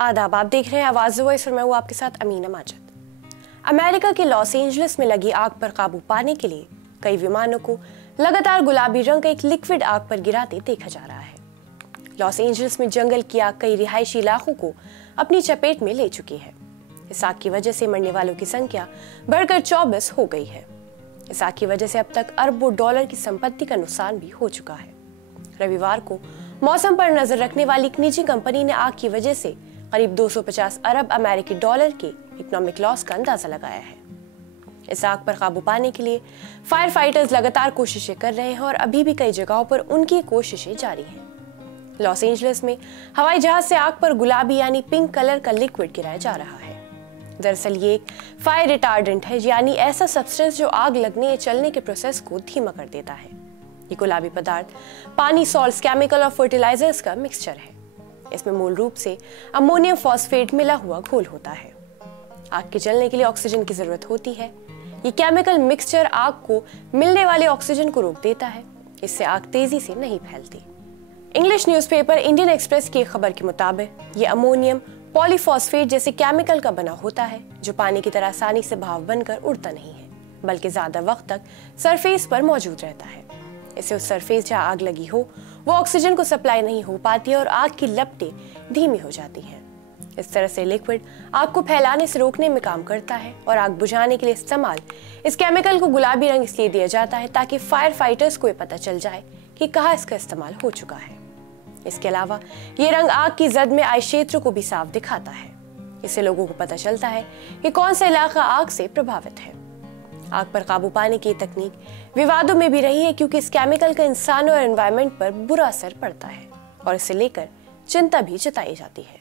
आदाब, आप देख रहे हैं आवाज़ वॉइस और मैं हूँ आपके साथ अमीना माजिद। अमेरिका के लॉस एंजलिस में लगी आग पर काबू पाने के लिए कई विमानों को लगातार गुलाबी रंग का एक लिक्विड आग पर गिराते देखा जा रहा है। लॉस एंजलिस में जंगल की आग कई रिहायशी इलाकों को अपनी चपेट में ले चुकी है। इस आग की वजह से मरने वालों की संख्या बढ़कर 24 हो गई है। इस आग की वजह से अब तक अरबों डॉलर की संपत्ति का नुकसान भी हो चुका है। रविवार को मौसम पर नजर रखने वाली एक निजी कंपनी ने आग की वजह से करीब 250 अरब अमेरिकी डॉलर के इकोनॉमिक लॉस का अंदाजा लगाया है। इस आग पर काबू पाने के लिए फायर फाइटर्स लगातार कोशिशें कर रहे हैं और अभी भी कई जगहों पर उनकी कोशिशें जारी हैं। लॉस एंजलिस में हवाई जहाज से आग पर गुलाबी यानी पिंक कलर का लिक्विड गिराया जा रहा है। दरअसल ये एक फायर रिटार्डेंट है, यानी ऐसा सब्सटेंस जो आग लगने या चलने के प्रोसेस को धीमा कर देता है। ये गुलाबी पदार्थ पानी, सॉल्ट्स, केमिकल और फर्टिलाइजर्स का मिक्सचर है। इसमें मूल रूप से अमोनियम फॉस्फेट मिला हुआ घोल होता है। आग के जलने के लिए ऑक्सीजन की जरूरत होती है। ये केमिकल मिक्सचर आग को मिलने वाले ऑक्सीजन को रोक देता है। इससे आग तेजी से नहीं फैलती। इंग्लिश न्यूज़पेपर इंडियन एक्सप्रेस की खबर के मुताबिक ये अमोनियम पॉलीफॉस्फेट जैसे केमिकल का बना होता है, जो पानी की तरह आसानी से भाप बनकर उड़ता नहीं है, बल्कि ज्यादा वक्त तक सरफेस पर मौजूद रहता है। इससे उस सरफेस जहाँ आग लगी हो वो ऑक्सीजन को सप्लाई नहीं हो पाती है और आग की लपटें धीमी हो जाती हैं। इस तरह से लिक्विड आग को फैलाने से रोकने में काम करता है और आग बुझाने के लिए इस्तेमाल इस केमिकल को गुलाबी रंग इसलिए दिया जाता है ताकि फायर फाइटर्स को ये पता चल जाए कि कहाँ इसका इस्तेमाल हो चुका है। इसके अलावा ये रंग आग की जद में आए क्षेत्र को भी साफ दिखाता है। इससे लोगों को पता चलता है कि कौन सा इलाका आग से प्रभावित है। आग पर काबू पाने की तकनीक विवादों में भी रही है, क्योंकि इस केमिकल का इंसानों और एनवायरनमेंट पर बुरा असर पड़ता है और इसे लेकर चिंता भी जताई जाती है।